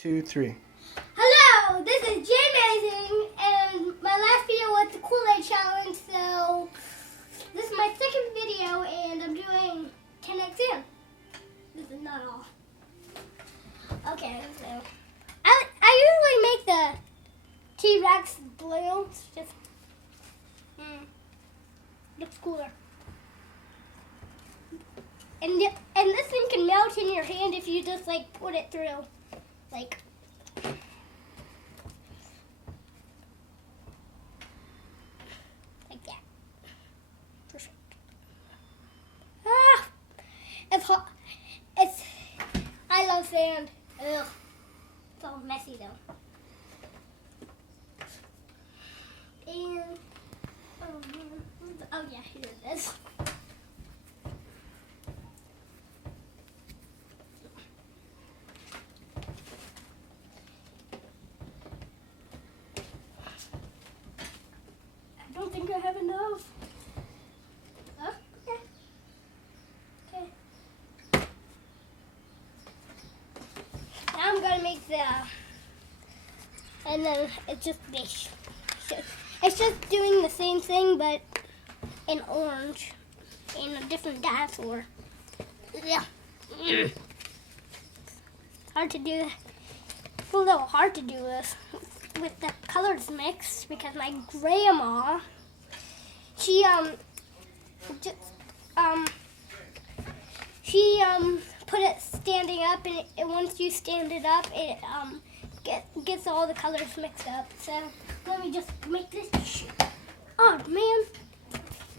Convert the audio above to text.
2, 3. Hello, this is Jaymazing, and my last video was the Kool-Aid challenge, so this is my second video, and I'm doing Kinetic. This is not all. Okay, so I usually make the T-Rex blue. It's just looks cooler. And this thing can melt in your hand if you just like put it through, like. Like that. Perfect. Ah, it's hot. I love sand. Ugh. It's all messy though. And oh yeah, here it is. I don't think I have enough. Oh, okay. Okay. Now I'm gonna make and then it's just this. It's just doing the same thing, but in orange, in a different dinosaur. Yeah. Hard to do. It's a little hard to do this with the colors mixed because my grandma, she put it standing up, and once you stand it up, it gets all the colors mixed up. So let me just make this. Oh man.